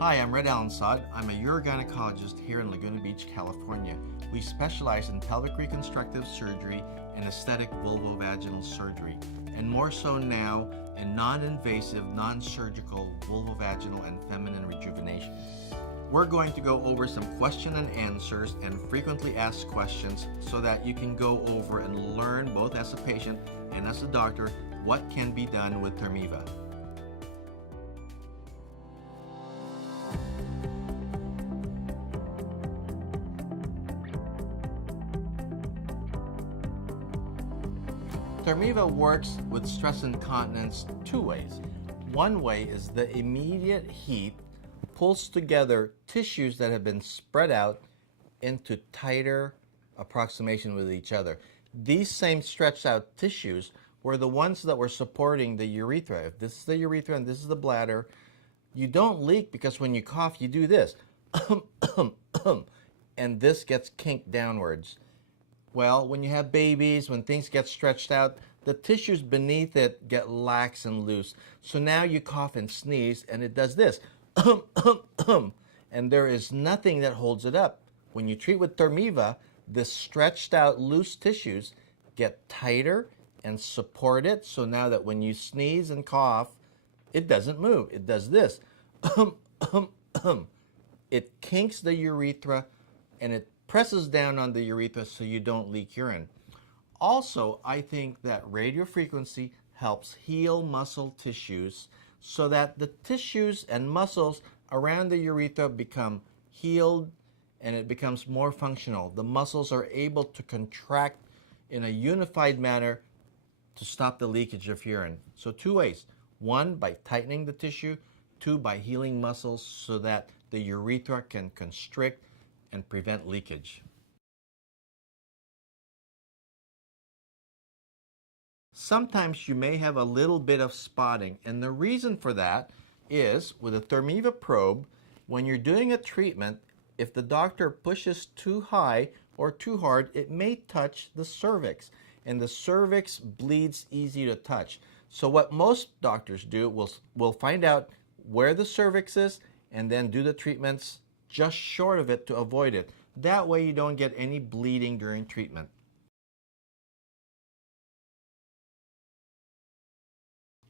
Hi, I'm Alinsod. I'm a urogynecologist here in Laguna Beach, California. We specialize in pelvic reconstructive surgery and aesthetic vulvovaginal surgery, and more so now in non-invasive, non-surgical vulvovaginal and feminine rejuvenation. We're going to go over some question and answers and frequently asked questions so that you can go over and learn both as a patient and as a doctor what can be done with ThermiVa. ThermiVa works with stress incontinence two ways. One way is the immediate heat pulls together tissues that have been spread out into tighter approximation with each other. These same stretched out tissues were the ones that were supporting the urethra. If this is the urethra and this is the bladder, you don't leak because when you cough, you do this. And this gets kinked downwards. Well, when you have babies, when things get stretched out, the tissues beneath it get lax and loose. So now you cough and sneeze, and it does this. And there is nothing that holds it up. When you treat with ThermiVa, the stretched out loose tissues get tighter and support it. So now that when you sneeze and cough, it doesn't move. It does this. It kinks the urethra and it presses down on the urethra so you don't leak urine. Also, I think that radiofrequency helps heal muscle tissues so that the tissues and muscles around the urethra become healed and it becomes more functional. The muscles are able to contract in a unified manner to stop the leakage of urine. So two ways. One, by tightening the tissue. Two, by healing muscles so that the urethra can constrict and prevent leakage. Sometimes you may have a little bit of spotting, and the reason for that is with a ThermiVa probe, when you're doing a treatment, if the doctor pushes too high or too hard, it may touch the cervix, and the cervix bleeds easy to touch. So what most doctors do will find out where the cervix is and then do the treatments just short of it to avoid it. That way you don't get any bleeding during treatment.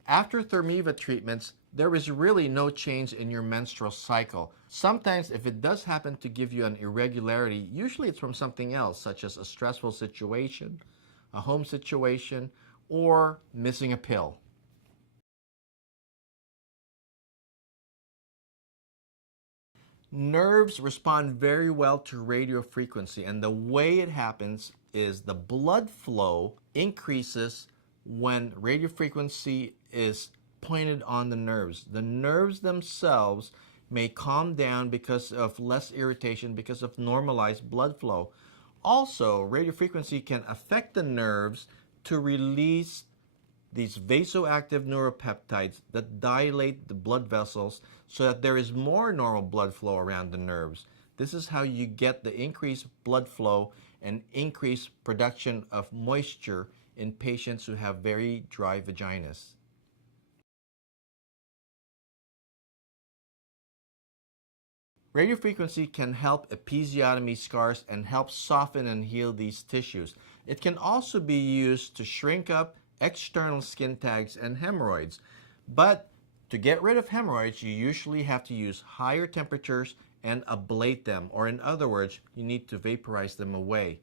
After ThermiVa treatments, there is really no change in your menstrual cycle. Sometimes if it does happen to give you an irregularity, usually it's from something else, such as a stressful situation, a home situation, or missing a pill. Nerves respond very well to radiofrequency, and the way it happens is the blood flow increases when radiofrequency is pointed on the nerves. The nerves themselves may calm down because of less irritation, because of normalized blood flow. Also, radiofrequency can affect the nerves to release these vasoactive neuropeptides that dilate the blood vessels so that there is more normal blood flow around the nerves. This is how you get the increased blood flow and increased production of moisture in patients who have very dry vaginas. Radiofrequency can help episiotomy scars and help soften and heal these tissues. It can also be used to shrink up external skin tags and hemorrhoids. But to get rid of hemorrhoids, you usually have to use higher temperatures and ablate them, or in other words, you need to vaporize them away.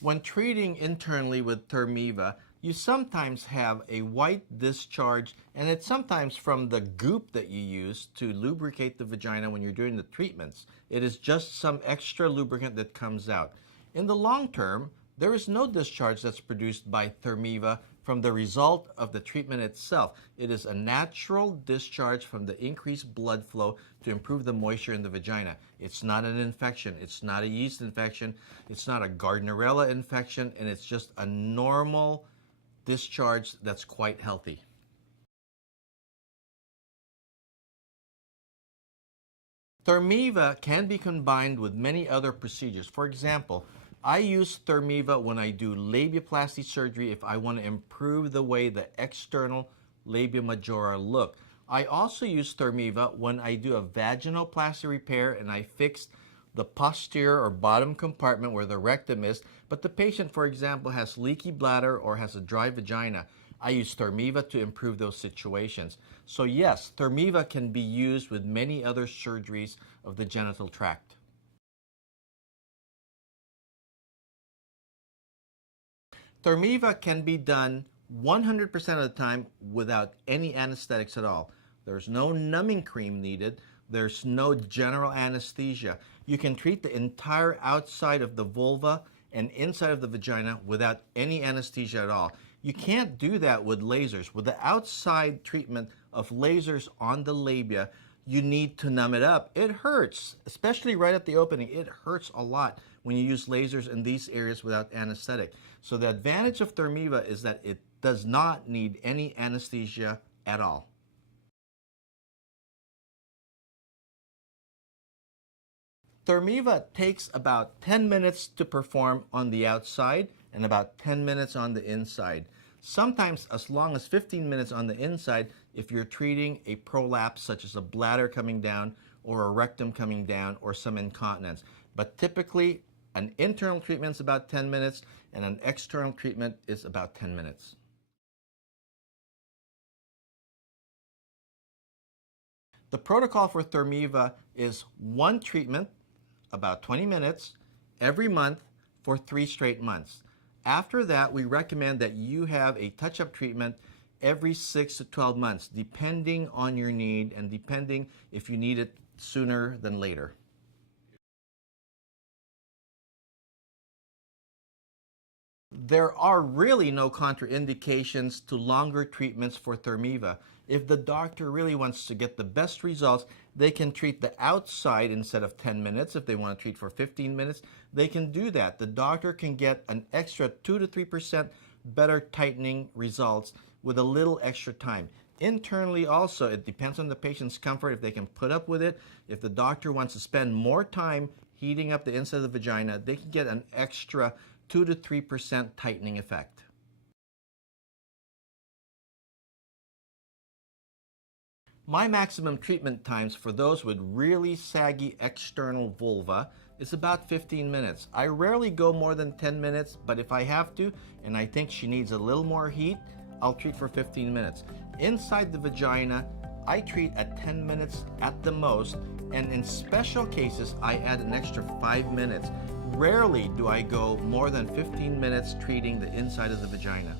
When treating internally with ThermiVa, you sometimes have a white discharge, and it's sometimes from the goop that you use to lubricate the vagina when you're doing the treatments. It is just some extra lubricant that comes out. In the long term, there is no discharge that's produced by ThermiVa from the result of the treatment itself. It is a natural discharge from the increased blood flow to improve the moisture in the vagina. It's not an infection. It's not a yeast infection. It's not a Gardnerella infection, and it's just a normal discharge that's quite healthy. ThermiVa can be combined with many other procedures. For example, I use ThermiVa when I do labiaplasty surgery if I want to improve the way the external labia majora look. I also use ThermiVa when I do a vaginoplasty repair and I fix the posterior or bottom compartment where the rectum is, but the patient, for example, has leaky bladder or has a dry vagina. I use ThermiVa to improve those situations. So yes, ThermiVa can be used with many other surgeries of the genital tract. ThermiVa can be done 100% of the time without any anesthetics at all. There's no numbing cream needed. There's no general anesthesia. You can treat the entire outside of the vulva and inside of the vagina without any anesthesia at all. You can't do that with lasers. With the outside treatment of lasers on the labia, you need to numb it up. It hurts, especially right at the opening. It hurts a lot when you use lasers in these areas without anesthetic. So the advantage of ThermiVa is that it does not need any anesthesia at all. ThermiVa takes about 10 minutes to perform on the outside and about 10 minutes on the inside. Sometimes as long as 15 minutes on the inside if you're treating a prolapse such as a bladder coming down or a rectum coming down or some incontinence. But typically an internal treatment is about 10 minutes and an external treatment is about 10 minutes. The protocol for ThermiVa is one treatment, about 20 minutes, every month for 3 straight months. After that, we recommend that you have a touch-up treatment every 6 to 12 months, depending on your need and depending if you need it sooner than later. There are really no contraindications to longer treatments for ThermiVa. If the doctor really wants to get the best results, they can treat the outside instead of 10 minutes. If they want to treat for 15 minutes, they can do that. The doctor can get an extra 2 to 3% better tightening results with a little extra time. Internally also, it depends on the patient's comfort if they can put up with it. If the doctor wants to spend more time heating up the inside of the vagina, they can get an extra 2 to 3% tightening effect. My maximum treatment times for those with really saggy external vulva is about 15 minutes. I rarely go more than 10 minutes, but if I have to and I think she needs a little more heat, I'll treat for 15 minutes. Inside the vagina, I treat at 10 minutes at the most, and in special cases, I add an extra 5 minutes. Rarely do I go more than 15 minutes treating the inside of the vagina.